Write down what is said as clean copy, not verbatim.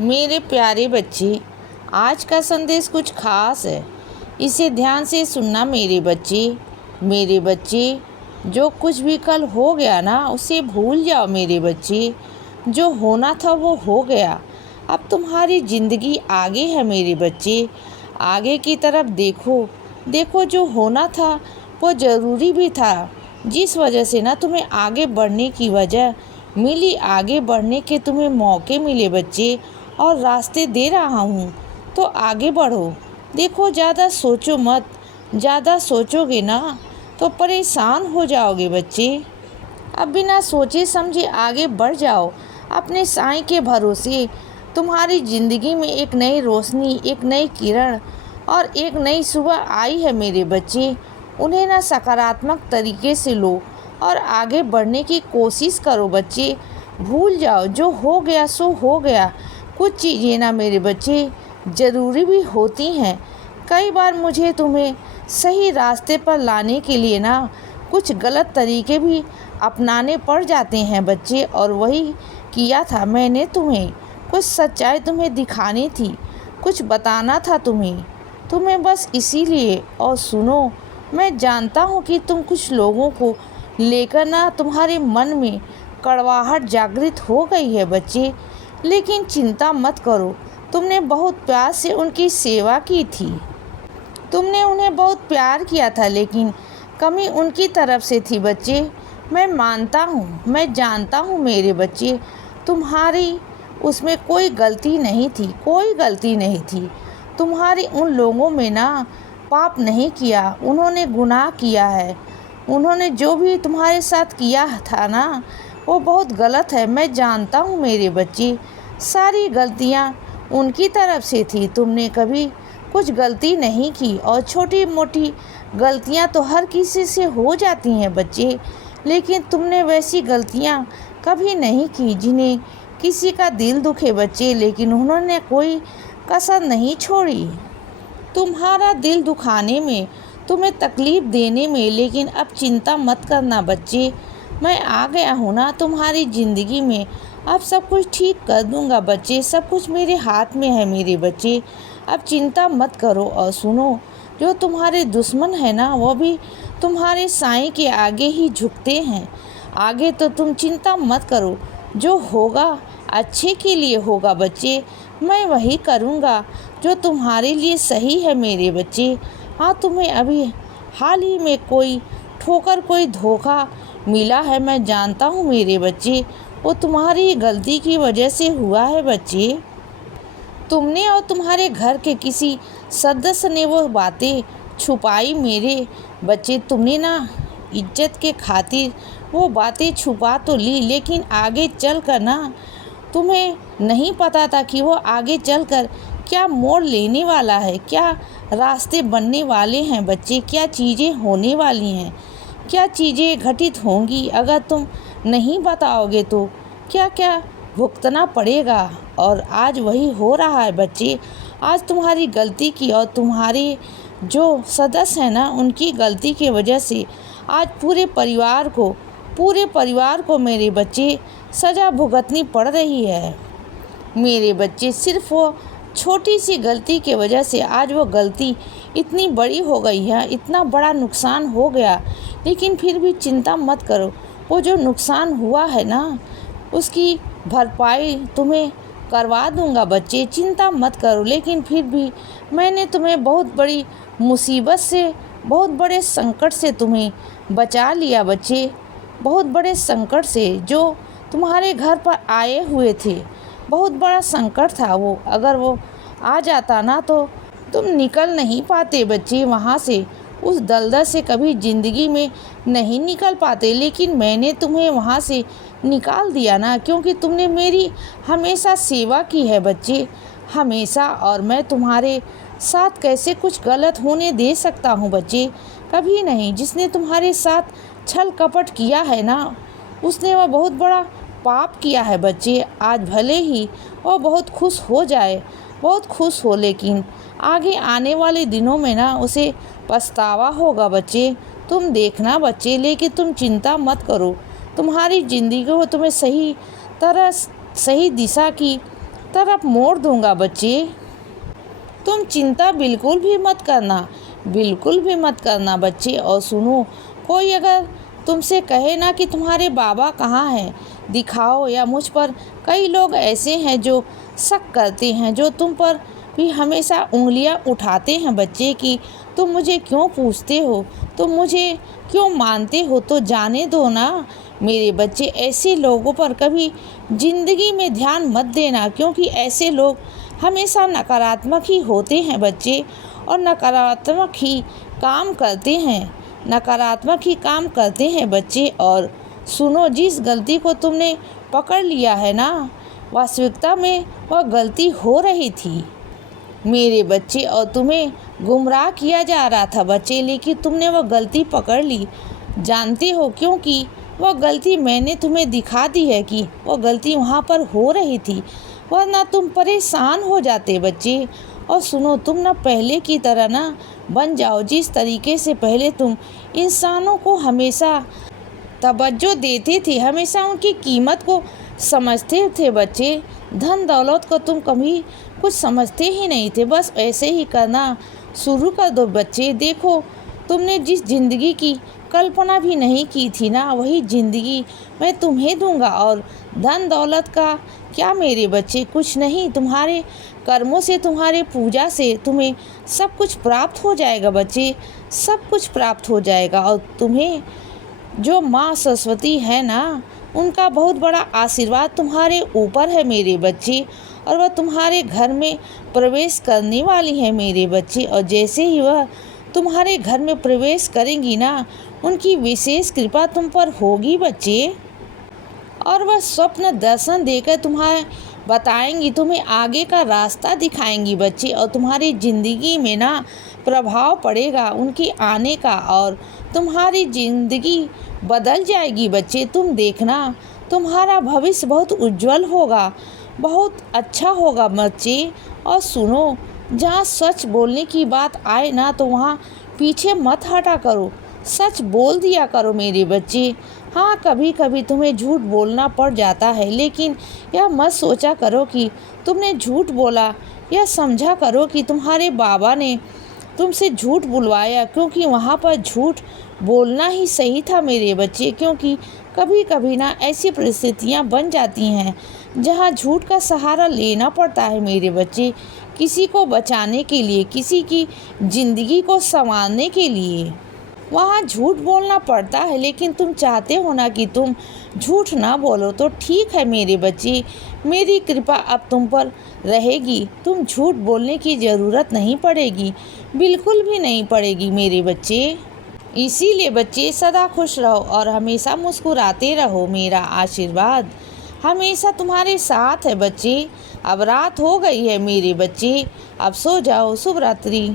मेरे प्यारे बच्चे, आज का संदेश कुछ खास है। इसे ध्यान से सुनना मेरे बच्चे। मेरे बच्चे, जो कुछ भी कल हो गया ना, उसे भूल जाओ मेरे बच्चे। जो होना था वो हो गया। अब तुम्हारी ज़िंदगी आगे है मेरे बच्चे। आगे की तरफ देखो। देखो, जो होना था वो ज़रूरी भी था। जिस वजह से ना तुम्हें आगे बढ़ने की वजह मिली, आगे बढ़ने के तुम्हें मौके मिले बच्चे, और रास्ते दे रहा हूँ, तो आगे बढ़ो। देखो, ज़्यादा सोचो मत। ज़्यादा सोचोगे ना तो परेशान हो जाओगे बच्चे। अब बिना सोचे समझे आगे बढ़ जाओ अपने साईं के भरोसे। तुम्हारी ज़िंदगी में एक नई रोशनी, एक नई किरण और एक नई सुबह आई है मेरे बच्चे। उन्हें ना सकारात्मक तरीके से लो और आगे बढ़ने की कोशिश करो बच्चे। भूल जाओ, जो हो गया सो हो गया। कुछ चीज़ें ना मेरे बच्चे ज़रूरी भी होती हैं। कई बार मुझे तुम्हें सही रास्ते पर लाने के लिए ना कुछ गलत तरीके भी अपनाने पड़ जाते हैं बच्चे, और वही किया था मैंने। तुम्हें कुछ सच्चाई तुम्हें दिखानी थी, कुछ बताना था तुम्हें बस इसीलिए। और सुनो, मैं जानता हूँ कि तुम कुछ लोगों को लेकर ना तुम्हारे मन में कड़वाहट जागृत हो गई है बच्चे, लेकिन चिंता मत करो। तुमने बहुत प्यार से उनकी सेवा की थी। तुमने उन्हें बहुत प्यार किया था, लेकिन कमी उनकी तरफ से थी बच्चे। मैं मानता हूँ, मैं जानता हूँ मेरे बच्चे, तुम्हारी उसमें कोई गलती नहीं थी, कोई गलती नहीं थी। तुम्हारी उन लोगों में ना पाप नहीं किया, उन्होंने गुनाह किया है। उन्होंने जो भी तुम्हारे साथ किया था ना, वो बहुत गलत है। मैं जानता हूँ मेरे बच्चे, सारी गलतियाँ उनकी तरफ से थी। तुमने कभी कुछ गलती नहीं की, और छोटी मोटी गलतियाँ तो हर किसी से हो जाती हैं बच्चे, लेकिन तुमने वैसी गलतियाँ कभी नहीं की जिन्हें किसी का दिल दुखे बच्चे। लेकिन उन्होंने कोई कसर नहीं छोड़ी तुम्हारा दिल दुखाने में, तुम्हें तकलीफ़ देने में। लेकिन अब चिंता मत करना बच्चे, मैं आ गया हूँ ना तुम्हारी ज़िंदगी में। अब सब कुछ ठीक कर दूँगा बच्चे। सब कुछ मेरे हाथ में है मेरे बच्चे। अब चिंता मत करो। और सुनो, जो तुम्हारे दुश्मन है ना, वो भी तुम्हारे साईं के आगे ही झुकते हैं। आगे तो तुम चिंता मत करो। जो होगा अच्छे के लिए होगा बच्चे। मैं वही करूँगा जो तुम्हारे लिए सही है मेरे बच्चे। हाँ, तुम्हें अभी हाल ही में कोई ठोकर, कोई धोखा मिला है, मैं जानता हूँ मेरे बच्चे। वो तुम्हारी गलती की वजह से हुआ है बच्चे। तुमने और तुम्हारे घर के किसी सदस्य ने वो बातें छुपाई मेरे बच्चे। तुमने ना इज्जत के खातिर वो बातें छुपा तो ली, लेकिन आगे चल कर ना तुम्हें नहीं पता था कि वो आगे चलकर क्या मोड़ लेने वाला है, क्या रास्ते बनने वाले हैं बच्चे, क्या चीज़ें होने वाली हैं, क्या चीज़ें घटित होंगी। अगर तुम नहीं बताओगे तो क्या क्या भुगतना पड़ेगा। और आज वही हो रहा है बच्चे। आज तुम्हारी गलती की और तुम्हारे जो सदस्य हैं ना, उनकी गलती की वजह से आज पूरे परिवार को मेरे बच्चे सज़ा भुगतनी पड़ रही है मेरे बच्चे। सिर्फ वो छोटी सी गलती की वजह से आज वो गलती इतनी बड़ी हो गई है, इतना बड़ा नुकसान हो गया। लेकिन फिर भी चिंता मत करो। वो जो नुकसान हुआ है ना, उसकी भरपाई तुम्हें करवा दूंगा बच्चे, चिंता मत करो। लेकिन फिर भी मैंने तुम्हें बहुत बड़ी मुसीबत से, बहुत बड़े संकट से तुम्हें बचा लिया बच्चे। बहुत बड़े संकट से जो तुम्हारे घर पर आए हुए थे, बहुत बड़ा संकट था वो। अगर वो आ जाता ना तो तुम निकल नहीं पाते बच्चे वहाँ से। उस दलदल से कभी ज़िंदगी में नहीं निकल पाते। लेकिन मैंने तुम्हें वहाँ से निकाल दिया ना, क्योंकि तुमने मेरी हमेशा सेवा की है बच्चे, हमेशा। और मैं तुम्हारे साथ कैसे कुछ गलत होने दे सकता हूँ बच्चे? कभी नहीं। जिसने तुम्हारे साथ छल कपट किया है ना, उसने वह बहुत बड़ा पाप किया है बच्चे। आज भले ही वह बहुत खुश हो जाए, बहुत खुश हो, लेकिन आगे आने वाले दिनों में ना उसे पछतावा होगा बच्चे। तुम देखना बच्चे। लेकिन तुम चिंता मत करो। तुम्हारी ज़िंदगी को तुम्हें सही तरह, सही दिशा की तरफ मोड़ दूंगा बच्चे। तुम चिंता बिल्कुल भी मत करना, बिल्कुल भी मत करना बच्चे। और सुनो, कोई अगर तुमसे कहे ना कि तुम्हारे बाबा कहाँ हैं, दिखाओ, या मुझ पर कई लोग ऐसे हैं जो शक करते हैं, जो तुम पर भी हमेशा उंगलियां उठाते हैं बच्चे कि तुम मुझे क्यों पूछते हो, तुम मुझे क्यों मानते हो, तो जाने दो ना मेरे बच्चे। ऐसे लोगों पर कभी ज़िंदगी में ध्यान मत देना, क्योंकि ऐसे लोग हमेशा नकारात्मक ही होते हैं बच्चे, और नकारात्मक ही काम करते हैं, नकारात्मक ही काम करते हैं बच्चे। और सुनो, जिस गलती को तुमने पकड़ लिया है ना, वास्तविकता में वह गलती हो रही थी मेरे बच्चे, और तुम्हें गुमराह किया जा रहा था बच्चे, लेकिन तुमने वह गलती पकड़ ली। जानते हो, क्योंकि वह गलती मैंने तुम्हें दिखा दी है कि वह गलती वहाँ पर हो रही थी, वरना तुम परेशान हो जाते बच्चे। और सुनो, तुम ना पहले की तरह ना बन जाओ, जिस तरीके से पहले तुम इंसानों को हमेशा तवज्जो देते थे, हमेशा उनकी कीमत को समझते थे बच्चे। धन दौलत को तुम कभी कुछ समझते ही नहीं थे, बस ऐसे ही करना शुरू कर दो बच्चे। देखो, तुमने जिस ज़िंदगी की कल्पना भी नहीं की थी ना, वही ज़िंदगी मैं तुम्हें दूंगा। और धन दौलत का क्या मेरे बच्चे, कुछ नहीं, तुम्हारे कर्मों से, तुम्हारे पूजा से तुम्हें सब कुछ प्राप्त हो जाएगा बच्चे, सब कुछ प्राप्त हो जाएगा। और तुम्हें जो माँ सरस्वती है ना, उनका बहुत बड़ा आशीर्वाद तुम्हारे ऊपर है मेरे बच्चे, और वह तुम्हारे घर में प्रवेश करने वाली है मेरे बच्चे। और जैसे ही वह तुम्हारे घर में प्रवेश करेंगी ना, उनकी विशेष कृपा तुम पर होगी बच्चे, और वह स्वप्न दर्शन देकर तुम्हें बताएंगी, तुम्हें आगे का रास्ता दिखाएंगी बच्चे। और तुम्हारी ज़िंदगी में ना प्रभाव पड़ेगा उनके आने का, और तुम्हारी ज़िंदगी बदल जाएगी बच्चे। तुम देखना, तुम्हारा भविष्य बहुत उज्जवल होगा, बहुत अच्छा होगा बच्चे। और सुनो, जहाँ सच बोलने की बात आए ना, तो वहाँ पीछे मत हटा करो, सच बोल दिया करो मेरे बच्चे। हाँ, कभी कभी तुम्हें झूठ बोलना पड़ जाता है, लेकिन यह मत सोचा करो कि तुमने झूठ बोला, यह समझा करो कि तुम्हारे बाबा ने तुमसे झूठ बुलवाया, क्योंकि वहाँ पर झूठ बोलना ही सही था मेरे बच्चे। क्योंकि कभी कभी ना ऐसी परिस्थितियाँ बन जाती हैं जहाँ झूठ का सहारा लेना पड़ता है मेरे बच्चे, किसी को बचाने के लिए, किसी की ज़िंदगी को संवारने के लिए वहाँ झूठ बोलना पड़ता है। लेकिन तुम चाहते हो ना कि तुम झूठ ना बोलो, तो ठीक है मेरे बच्चे, मेरी कृपा अब तुम पर रहेगी, तुम झूठ बोलने की ज़रूरत नहीं पड़ेगी, बिल्कुल भी नहीं पड़ेगी मेरे बच्चे। इसीलिए बच्चे, सदा खुश रहो और हमेशा मुस्कुराते रहो, मेरा आशीर्वाद हमेशा तुम्हारे साथ है बच्चे। अब रात हो गई है मेरे बच्चे, अब सो जाओ, शुभ रात्रि।